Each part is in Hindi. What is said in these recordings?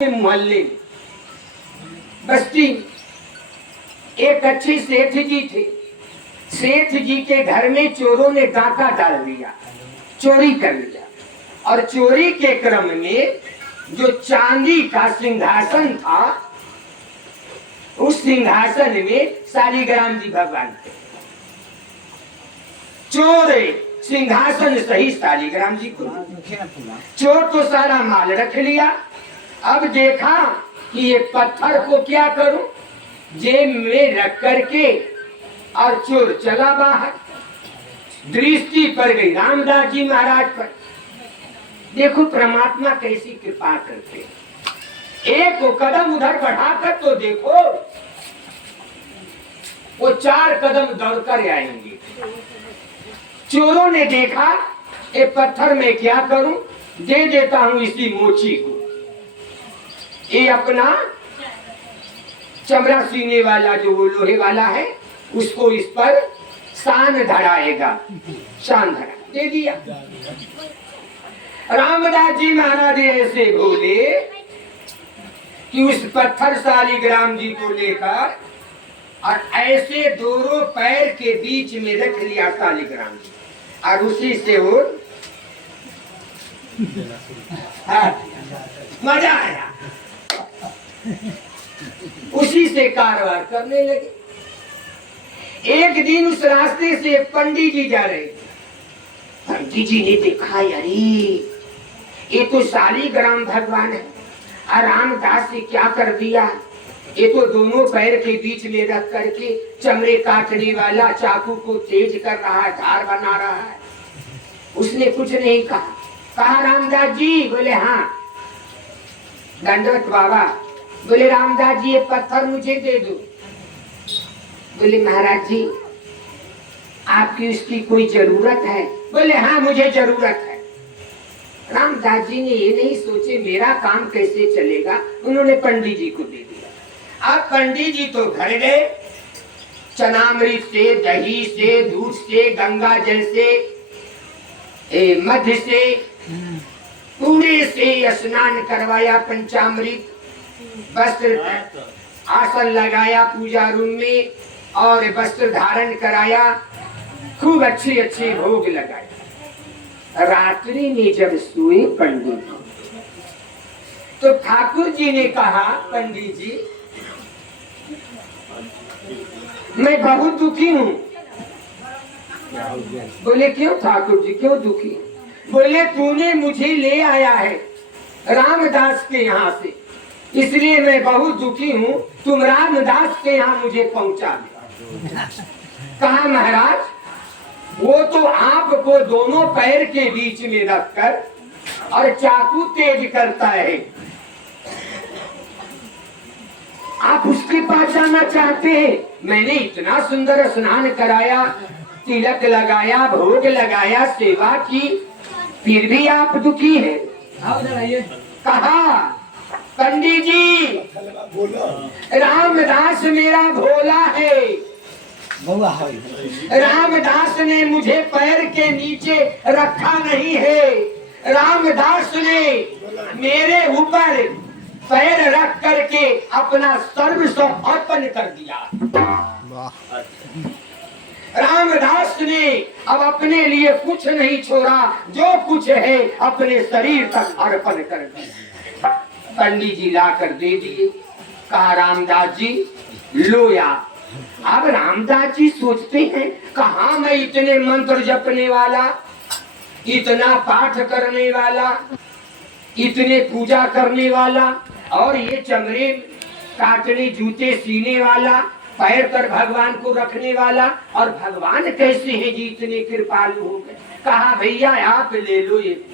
मोहल्ले बस्ती एक अच्छी सेठ जी थे। सेठ जी के घर में चोरों ने डाका डाल दिया, चोरी कर लिया। और चोरी के क्रम में जो चांदी का सिंहासन था, उस सिंहासन में शालिग्राम जी भगवान थे। चोर सिंहासन सही शालिग्राम जी को, चोर तो सारा माल रख लिया। अब देखा कि ये पत्थर को क्या करूं, जेब में रख करके, और चोर चला बाहर। दृष्टि पड़ गई रामदास जी महाराज पर। देखो परमात्मा कैसी कृपा करते, एक कदम उधर बढ़ाकर तो देखो वो 4 कदम दौड़कर आएंगे। चोरों ने देखा ये पत्थर में क्या करूं, दे देता हूं इसी मोची को। ये अपना चमड़ा सीने वाला जो वो लोहे वाला है, उसको इस पर शान धराएगा। शान धरा दे दिया। रामदास जी महाराज ऐसे बोले कि उस पत्थर शालिग्राम जी को लेकर और ऐसे दोनों पैर के बीच में रख लिया शालिग्राम जी, और उसी से वो मजा आया। उसी से कारोबार करने लगे। एक दिन उस रास्ते से एक पंडित जी जा रहे। पंडित जी ने देखा, अरे ये तो शालिग्राम भगवान है, और रामदास से क्या कर दिया, ये तो दोनों पैर के बीच में रख करके चमड़े काटने वाला चाकू को तेज कर रहा है, धार बना रहा है। उसने कुछ नहीं कहा। कहा रामदास जी? बोले हाँ। दंडवत बाबा। बोले रामदास जी ये पत्थर मुझे दे दो। बोले महाराज जी आपकी उसकी कोई जरूरत है? बोले हाँ मुझे जरूरत है। रामदास जी ने ये नहीं सोचे मेरा काम कैसे चलेगा, उन्होंने पंडित जी को दे दिया। अब पंडित जी तो घर गए, चनामृत से, दही से, दूध से, गंगा जल से, मध्य से, पूरे से स्नान करवाया, पंचामृत, वस्त्र आसन लगाया पूजा रूम में, और वस्त्र धारण कराया, खूब अच्छे अच्छे भोग लगाए। रात्रि में जब सोए पंडित तो ठाकुर जी ने कहा, पंडित जी मैं बहुत दुखी हूँ। बोले क्यों ठाकुर जी, क्यों दुखी? बोले तूने मुझे ले आया है रामदास के यहाँ से, इसलिए मैं बहुत दुखी हूँ। तुम रामदास के यहाँ मुझे पहुँचा दे। कहा महाराज वो तो आपको दोनों पैर के बीच में रखकर और चाकू तेज करता है, आप उसके पास जाना चाहते हैं? मैंने इतना सुंदर स्नान कराया, तिलक लगाया, भोग लगाया, सेवा की, फिर भी आप दुखी हैं। कहा पंडित जी रामदास मेरा भोला है। रामदास ने मुझे पैर के नीचे रखा नहीं है। रामदास ने मेरे ऊपर पैर रख करके अपना सर्वस्व अर्पण कर दिया। रामदास ने अब अपने लिए कुछ नहीं छोड़ा, जो कुछ है अपने शरीर तक अर्पण कर दिया। पंडित जी ला कर दे दिए। कहा रामदास जी लो या। अब रामदास जी सोचते हैं कहाँ मैं इतने मंत्र जपने वाला, इतना पाठ करने वाला, इतने पूजा करने वाला, और ये चमड़े काटने जूते सीने वाला, पैर पर भगवान को रखने वाला, और भगवान कैसे हैं जी इतने कृपालु हो गए। कहा भैया आप ले लो ये।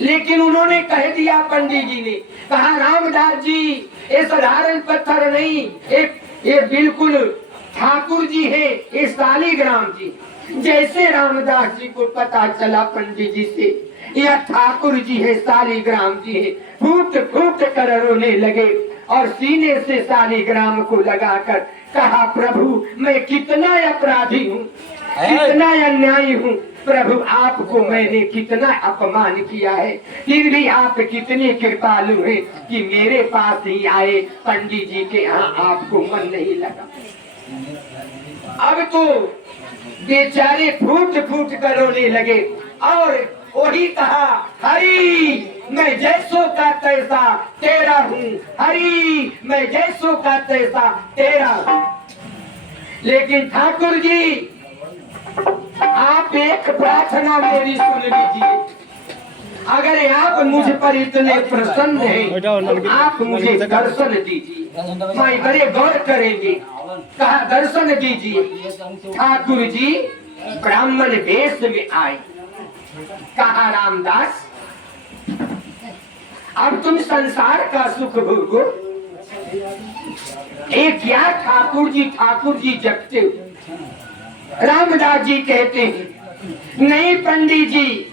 लेकिन उन्होंने कह दिया पंडित जी ने, कहा रामदास जी ये साधारण पत्थर नहीं, ये बिल्कुल ठाकुर जी है, ये शालिग्राम जी। जैसे रामदास जी को पता चला पंडित जी से यह ठाकुर जी है, शालिग्राम जी है, फूट फूट कर रोने लगे, और सीने से शालिग्राम को लगाकर कहा प्रभु मैं कितना अपराधी हूँ, कितना अन्यायी हूँ, प्रभु आपको मैंने कितना अपमान किया है, फिर भी आप कितने कृपालु हैं कि मेरे पास ही आए। पंडित जी के यहाँ आपको मन नहीं लगा। अब तो बेचारे फूट फूट कर रोने लगे और वही कहा, हरि मैं जैसो का तैसा तेरा हूँ, हरि मैं जैसो का तैसा तेरा हूँ। लेकिन ठाकुर जी आप एक प्रार्थना मेरी सुन लीजिए। अगर आप मुझ पर इतने प्रसन्न हैं तो आप मुझे दर्शन दीजिए। मैं बड़े गौर करेंगे। कहा दर्शन दीजिए। ठाकुर जी ब्राह्मण वेश में आए। कहा रामदास अब तुम संसार का सुख भोगो। एक क्या ठाकुर जी जगते हो। रामदास जी कहते हैं नहीं पंडित जी,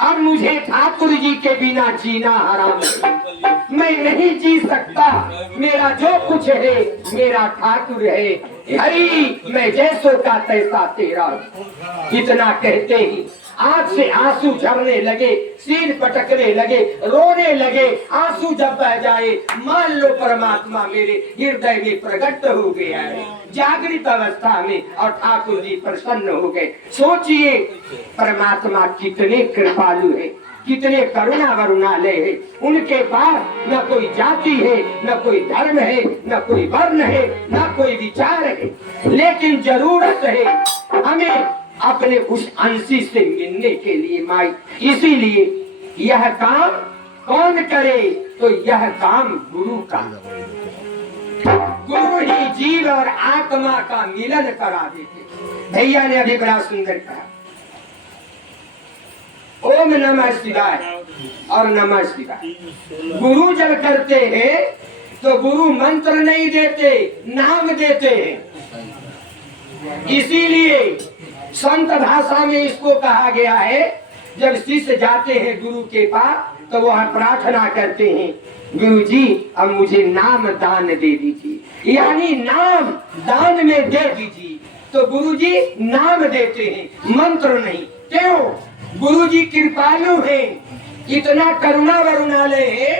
अब मुझे ठाकुर जी के बिना जीना हराम है। मैं नहीं जी सकता। मेरा जो कुछ है मेरा ठाकुर है। हरि मैं जैसो का तैसा तेरा। इतना कहते ही आंख से आंसू झरने लगे, सिर पटकने लगे, रोने लगे। आंसू जब बह जाए मान लो परमात्मा मेरे हृदय में प्रकट हो गया है जागृत अवस्था में, और ठाकुर जी प्रसन्न हो गए। सोचिए परमात्मा कितने कृपालु है, कितने करुणा वरुणालय है। उनके पास न कोई जाति है, न कोई धर्म है, न कोई वर्ण है, न कोई विचार है, लेकिन जरूरत है हमें अपने उस अंशी से मिलने के लिए माई। इसीलिए यह काम कौन करे, तो यह काम गुरु का। गुरु ही जीव और आत्मा का मिलन करा देते। भैया ने अभी बड़ा सुंदर कहा, ओम नमः शिवाय और नमः शिवाय। गुरु जब करते हैं तो गुरु मंत्र नहीं देते, नाम देते हैं। इसीलिए संत भाषा में इसको कहा गया है, जब शिष्य जाते हैं गुरु के पास तो वह प्रार्थना करते हैं, गुरु जी अब मुझे नाम दान दे दीजिए, यानी नाम दान में दे दीजिए। तो गुरु जी नाम देते हैं, मंत्र नहीं। क्यों? गुरु जी कृपालु हैं, इतना करुणा वरुणालय है